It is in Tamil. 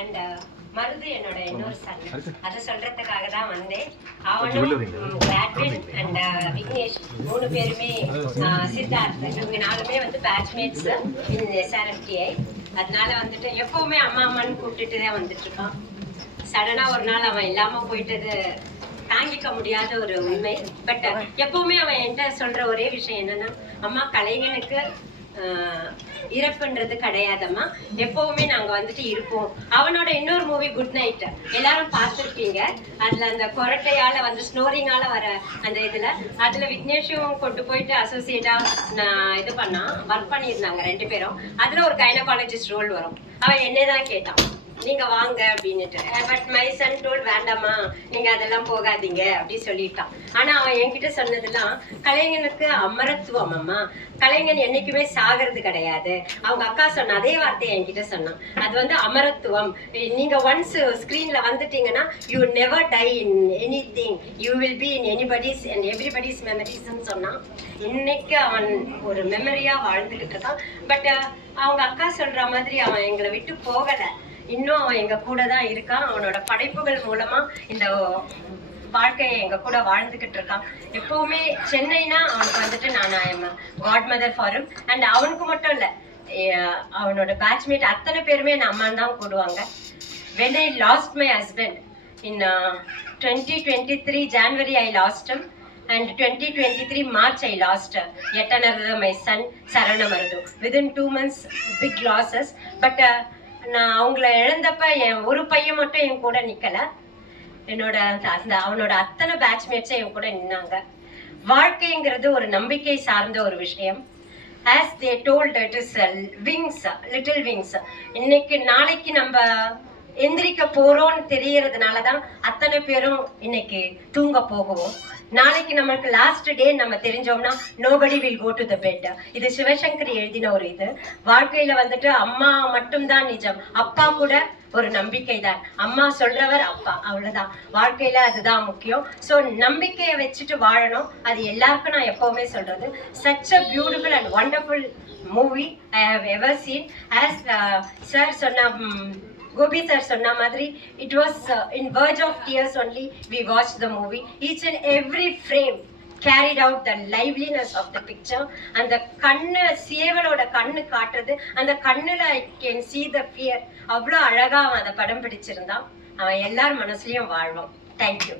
அண்ட் மருது என்னோட இன்னொரு சன். அதை சொல்றதுக்காக தான் வந்தேன். அவனும் கிளாட்வின் அண்ட் விக்னேஷ் 3 பேருமே சித்தார்த் இவங்க 4 வந்து பேட்ச்மேட்ஸ் இந்த SRFTI. அதனால வந்துட்டு எப்பவுமே அம்மா அம்மான்னு கூப்பிட்டுட்டு தான் வந்துட்டு இருக்கான். சடனா ஒரு நாள் அவன் இல்லாம போயிட்டது தாங்கிக்க முடியாத ஒரு உண்மை. பட் எப்பவுமே அவன் என்கிட்ட சொல்ற ஒரே விஷயம் என்னன்னா, அம்மா கலைஞனுக்கு இறப்புன்றது கிடையாதம்மா, எப்பவுமே நாங்க வந்துட்டு இருப்போம். அவனோட இன்னொரு மூவி குட் நைட் எல்லாரும் பார்த்துருப்பீங்க. அதுல அந்த கொரட்டையால வந்து ஸ்னோரிங்கால வர அந்த அதுல விக்னேஷும் கொண்டு போயிட்டு அசோசியேட்டா இது பண்ணா ஒர்க் பண்ணியிருந்தாங்க 2 பேரும். அதுல ஒரு கைனகாலஜிஸ்ட் ரோல் வரும். அவன் என்னதான் கேட்டான், நீங்க வாங்க அப்படின்னுட்டு. பட் மை சன் டோல் வேண்டாமா, நீங்க அதெல்லாம் போகாதீங்க அப்படி சொல்லிட்டான். ஆனா அவன் என்கிட்ட சொன்னதெல்லாம் கலைஞனுக்கு அமரத்துவம் அம்மா, கலைஞன் என்னைக்குமே சாகிறது கிடையாது. அவங்க அக்கா சொன்ன அதே வார்த்தையை என்கிட்ட சொன்னான். அது வந்து அமரத்துவம். நீங்க ஒன்ஸ் ஸ்கிரீன்ல வந்துட்டீங்கன்னா you never die in anything, you will be in anybody's and everybody's மெமரிஸ்ன்னு சொன்னான். இன்னைக்கு அவன் ஒரு மெமரியா வாழ்ந்துகிட்டு இருக்கான். பட் அவங்க அக்கா சொல்ற மாதிரி அவன் எங்களை விட்டு போகல. இன்னும் அவன் எங்க கூட தான் இருக்கான். அவனோட படைப்புகள் மூலமா இந்த வாழ்க்கையை எங்க கூட வாழ்ந்துகிட்டு இருக்கான். எப்பவுமே சென்னைனா அவனுக்கு வந்துட்டு நான் godmother for him. And அவனுக்கு மட்டும் இல்ல, அவனோட பேட்ச்மேட் அத்தனை பேருமே என் அம்மான்னு தான் கூடுவாங்க. when I lost my husband in 2023 January I lost him, and 2023 March I lost yet another my son Sarana Marudu. Within 2 months big losses. But நான் அவங்கள இழந்தப்ப என் ஒரு பையன் மட்டும் என் கூட நிக்கல. என்னோட அவனோட அத்தனை பேட்ச்மேட்ஸும் என் கூட நின்னாங்க. வாழ்க்கைங்கிறது ஒரு நம்பிக்கை சார்ந்த ஒரு விஷயம். as they told it is wings, little wings. இன்னைக்கு நாளைக்கு நம்ம எந்திரிக்க போறோம்னு தெரியறதுனாலதான் அத்தனை பேரும் இன்னைக்கு தூங்க போகுவோம். நாளைக்கு நம்மளுக்கு லாஸ்ட் டே நம்ம தெரிஞ்சோம்னா nobody will go to the bed. இது சிவசங்கர் எழுதின ஒரு இது. வாழ்க்கையில வந்துட்டு அம்மா மட்டும்தான் நிஜம், அப்பா கூட ஒரு நம்பிக்கை தான். அம்மா சொல்றவர் அப்பா, அவ்வளவுதான். வாழ்க்கையில அதுதான் முக்கியம். ஸோ நம்பிக்கையை வச்சுட்டு வாழணும். அது எல்லாருக்கும் நான் எப்பவுமே சொல்றது. such a beautiful and wonderful movie I have ever seen. as sir சொன்ன Gopi sir சொன்ன மாதிரி it was in verge of tears only we watched the movie. Each and every frame carried out the liveliness of the picture. அந்த கண்ணு சேவலோட கண்ணு காட்டுறது, அந்த கண்ணுல I can see the fear. அவ்வளோ அழகா அவன் அந்த படம் பிடிச்சிருந்தான். அவன் எல்லார் மனசுலயும் வாழ்வான். Thank you.